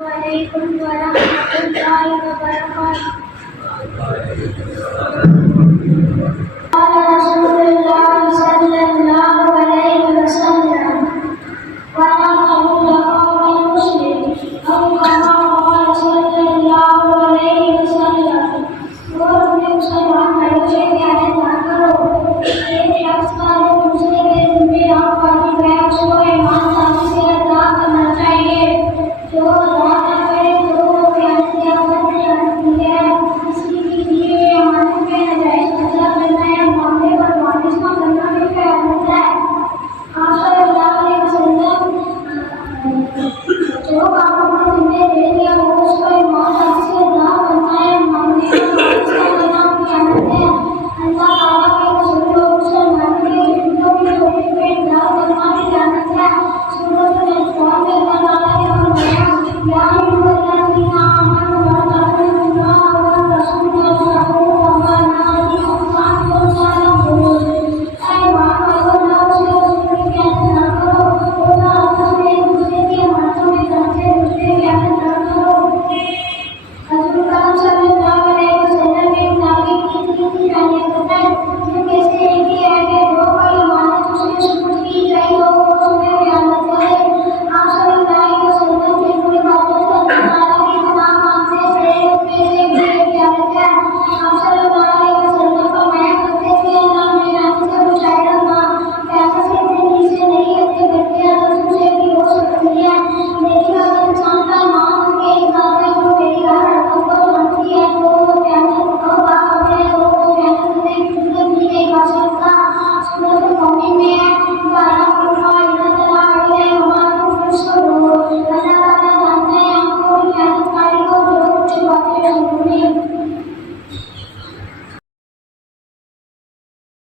वालेकुम वरहमतुल्लाहि वबरकातुहू। قال رسول الله صلى الله عليه وسلم ولا تقل قول المسلم أو كما قال صلى الله عليه وسلم। और मुसलमान भाइयों से कहने ना करो एक शख्स का जो दूसरे के जुम्मे और वाजिब है उसको ईमानदारी से अदा करना चाहिए। जो अदा न करे तो वो क़यामत के आखिर में है। किसी की दी हुई अमानत में नाजायज़ कब्ज़ा करना या मामले पर वापस न करना भी क़यामत है। आप सल्लल्लाहु अलैहि वसल्लम जो काम अपने ज़िम्मे दे दिया वो उसको ईमानदारी से अदा करना है, मामले पर वापस न करना भी क़यामत है। अल्लाह ताला के रसूल और मुसलमानों के झूठों की टोपी पे अदा करना भी क़यामत है। सूरत अल-अनफ़ाल में अल्लाह ताला ने फरमाया, या